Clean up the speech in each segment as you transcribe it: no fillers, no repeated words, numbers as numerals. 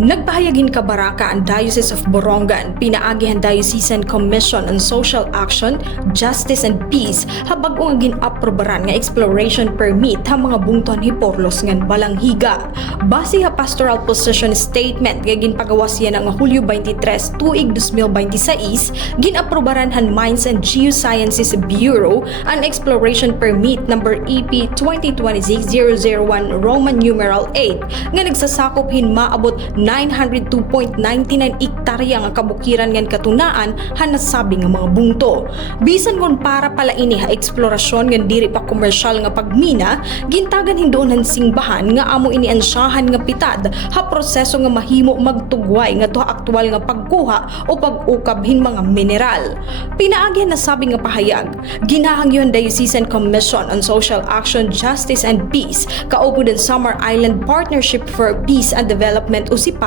Nagpahayagin kabaraka ang Diocese of Borongan, pinaagihan Diocesan Commission on Social Action, Justice and Peace, habag ang ginaprobaran nga exploration permit ha mga bungton hiporlos ngan balanghiga. Base ha pastoral position statement nga ginpagawas yan nga Hulyo 23, tuig 2026, ginaprobaran han Mines and Geosciences Bureau ang exploration permit number EP 2026-001 Roman numeral 8 nga nagsasakop hin maabot 902.99 ektarya nga kabukiran ngan katunaan han nasabi nga mga bungto. Bisan kon para pala ini ha eksplorasyon ngan diri pa komersyal nga pagmina, gintagan hindoon han singbahan nga amo ini ansyahan nga pitad ha proseso nga mahimo magtugway nga to aktual nga pagkuha o pag-ukab hin mga mineral. Pinaagyan nasabi nga pahayag, ginahangyon Diocesan Commission on Social Action, Justice and Peace kaupo den Samar Island Partnership for Peace and Development usipad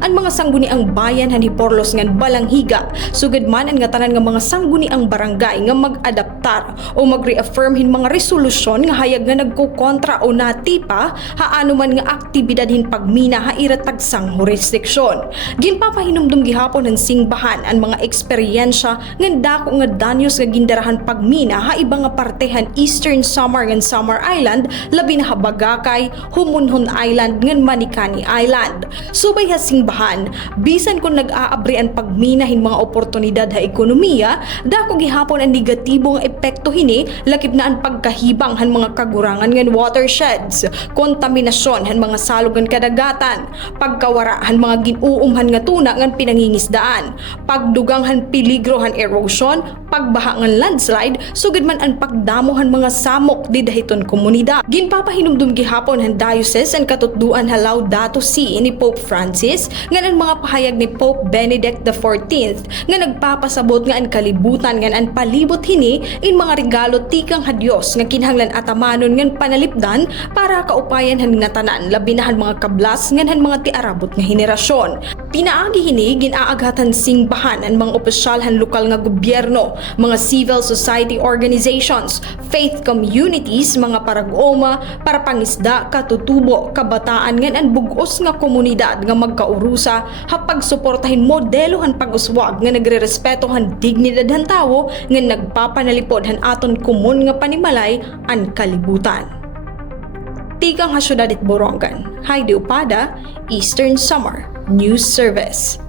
ang mga sangguniang bayan han hiporlos ngan balanghiga sugad man nga tanan nga mga sangguniang barangay nga mag-adaptar o mag-reaffirm hin mga resolusyon nga hayag nga nagkukontra o natipa haano man nga aktibidad hin pagmina ha iratagsang jurisdiksyon. Ginpapahinumdum gihapon ng singbahan ang mga eksperyensya nga dako nga danyos nga gindarahan pagmina ha iba nga partehan Eastern Samar ngan Samar Island labi na Habagakay, Humunhon Island ngan Manikani Island. Subay ha singbahan, bisan kung nag-aabri ang pagminahin mga oportunidad ha ekonomiya, dako gihapon ang negatibong epekto hini lakip na ang pagkahibang han mga kagurangan ngan watersheds, kontaminasyon han mga salugan kadagatan, pagkawara han mga ginuumhan nga tuna ngan pinangingisdaan, pagdugang han peligro han erosion, pagbaha ngan landslide, sugad man ang pagdamohan mga samok di dahiton komunidad. Ginpapahinumdum gihapon han diocese ang katutduan ha Laudato Si ni Pope Francis nga ang mga pahayag ni Pope Benedict XIV nga nagpapasabot nga ang kalibutan nga ang palibot hini in mga regalo tikang ha Dios nga kinahanglan atamanon ngan panalipdan para kaupayan han nga tanan labi na han mga kablas ngan han mga tiarabot nga henerasyon. Pinaagi hini ginaagatan singbahan ang mga opisyal han lokal nga gobyerno, mga civil society organizations, faith communities, mga paragoma, para pangisda, katutubo, kabataan ngan ang bugos nga komunidad nga magkaurusa ha pagsuportahin modelo han pag-uswag nga nagrerespeto han dignidad han tawo nga nagpapanalipod han aton komun nga panimalay ang kalibutan. Tikang ha Syudad it Borongan, Heidi Upada, Eastern Samar News Service.